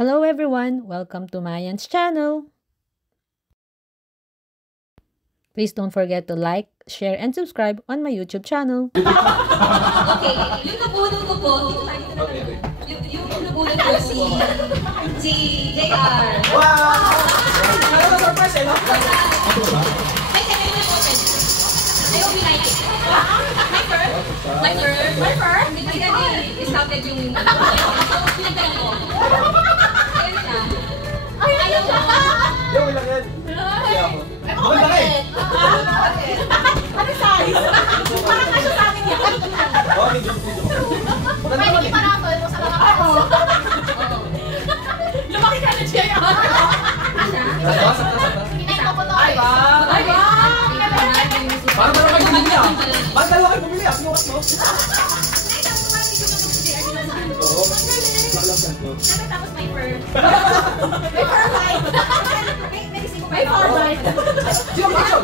Hello everyone! Welcome to Mayan's channel! Please don't forget to like, share, and subscribe on my YouTube channel. Okay, yung nabulong ko po, yung nabulong ko si JR. Wow! Ano ba surprise eh, no? Ay, kaya yung nag-open. I hope you like it. My fur? My fur? My fur? Hindi kasi i-started yung pinagdalang ko. Ayun siya. Ay, ayaw siya. Yung ilang yan? Kaya ako. Ang laki! Ano size? Parang kasya sa akin yan. Oo, medyo. Pwede hindi pa na ako sa mga ako. Lumaki ka na siya yan. Pinay ko po to. Ay, wow! Ay, wow! Parang dalawa kayo bumili ah. Parang dalawa kayo bumili ah. Sinukat mo? Oo. Makalagsan ko. Tapos may fur. May fur light. May fur light. Sino ba yun?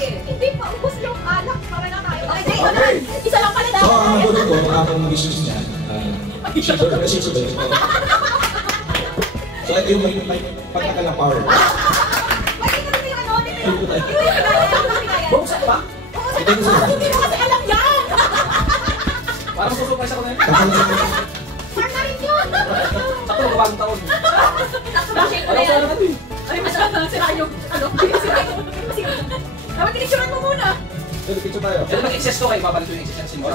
Hindi pa, ubos yung alak para na tayo. Okay. Isa lang pala So, ang magulo ko, ang akong business niya, sugar kasi sugar ito. So, ito yung may pagkakal ng power. Buksan pa? Ito yung sugar. Hindi mo kasi alam yan! Parang susurprise ako na yun. Fur na rin yun! Sakto, bagong taon. Parang sa ano natin? Ay, masyadong sila yung, dapat pinicturean mo muna. Pwede picture tayo. Pwede mag-excess ko kayo, babalik ko yung excess yan.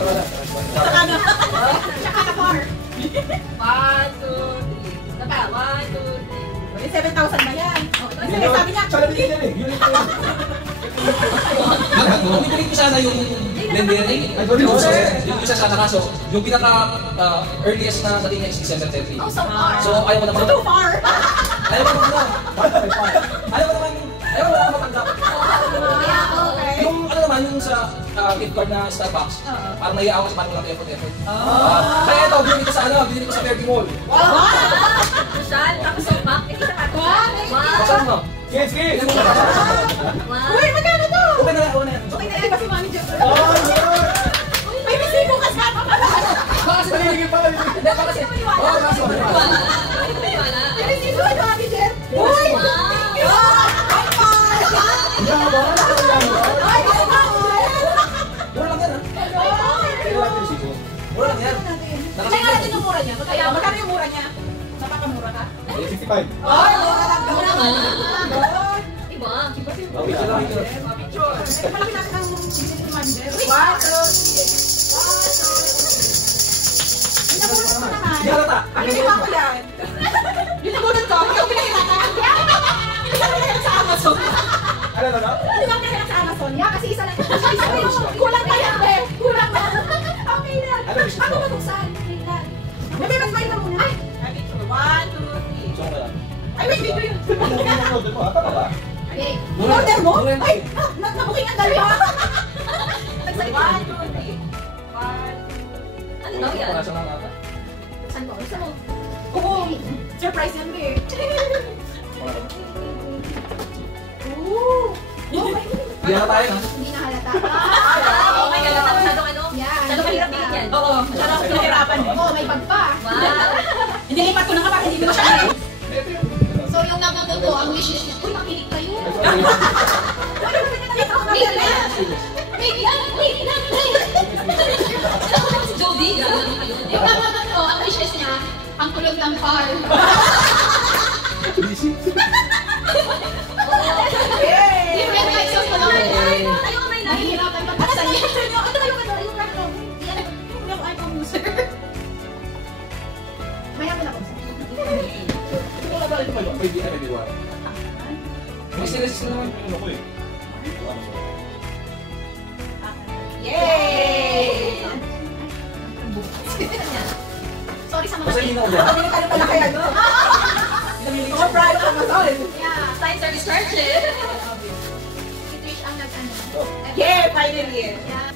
Saka na. Saka na far. 1, 2, 3. Napa, 1, 2, 3. 7,000 ba yan? Sige, sabi niya. Siya nabili yan eh. Unit ko yun. Bibili ko sana yung blender yung isa sana kaso, yung pinaka earliest na sa linya is December 30. Oh, so far. So ayaw mo naman So too far. ayaw mo naman matanggap. Okay. Yung ano naman, yung sa gift card na Starbucks, parang naiya ako sa parang lang effort. Kaya ito, binili ko sa Fairview Mall. Saan? Tapos yung map. Ikita ka ito. Saan mo? Sige, sige. Uy, magkano to? Okay na yan. Okay na yan kasi manager. Oh, Lord! May resibo ka sa Kasi naligid pa. Hindi, kasi, oo, kaso. May resibo ka sa manager. Uy! Thank you! High five! Ay, high five! Mura lang yan, Mura lang yan. Kaya nga natin yung mura niya. Magkano yung mura niya? Napakamura ka? 55. Ay, mura lang. Mura nga. Diba? Picture lang, picture. Eh, malaki natin ang business ni manager. Uy! Yung nabulot ko naman. Hindi halata. Piniliwa ko yan. Yung nabulot ko, ikaw pinahirata. Hindi ka pinahirap sa Amazon. Ano na? Hindi ka pinahirap sa Amazon. Yeah, kasi isa lang. Kulang pa yan, be. Kulang pa. Okay na. Ano business Ako mo? matuksan. Wait lang. May mas ka muna. Ay! 1, 2, 3. So, wala. Ay, wait, video yun. Ano mo? Tama ba? Okay. Order mo? Mura yan. Ay, nabuking ang dalawa. 1, 2, 3. Ano daw yan? Wala siyang nakakata. Saan ko? Gusto mo? Oo. Surprise yan, be. Ooh. Hindi halata tayo, ha? Hindi na halata. Oh my God, masyadong ano? Yan. Masyadong mahirap din yan. Oo. Masyadong pinahirapan eh. Oo, may bag pa. Wow. Hindi lipat ko na kapag hindi mo siya. So yung nabuto ko, ang wish list niya, uy, makinig kayo. Wait lang. Si Jody, gano'n kayo. Yung nabuto ko, ang wish list niya, ang kulog ng car. Different types of kulog. Tayo ka may nahin. Nahihirapan pa Ano sa sa picture niyo? Ito kayo ka daw. Yung rap yung iPhone user. May hapon ako. Wala ba rin ba yun? Pwede one. May sinesis na naman. Ano ko eh? Yay! Sorry sa mga Basta yun ako dyan. Pamili ka na pala kaya no? Pinamili ko. Surprise ako sa Yeah. Sign service charges. Si Trish ang nag-ano. Yeah, finally. Yeah.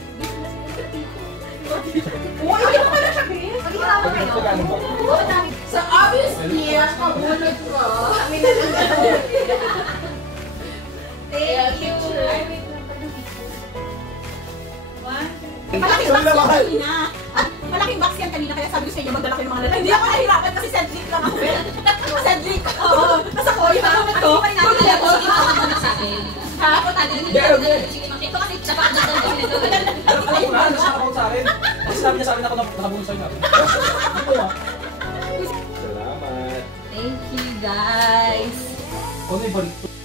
Uy, hindi mo pala siya, Bill. Maghihirapan kayo. Magkano ba? Oo, dami. So obviously, kabunod ko. Thank you. Malaking box yan kanina. Malaking box yan kanina. kanina, kaya sabi ko sa inyo, magdala kayo ng mga lalaki. Hindi ako nahirapan kasi Cedric lang ako. Cedric. Oo. Nasa ko, yung mga ito. Sige, tawag mo sa akin. Ha? Ako tayo. Sige, ito kasi napakaganda ko nito. Alam ko na, nasa ako sa akin. Kasi sabi niya sa akin ako nakabunod sa'yo natin. Dito ah. Salamat. Thank you, guys. Ano yung balik?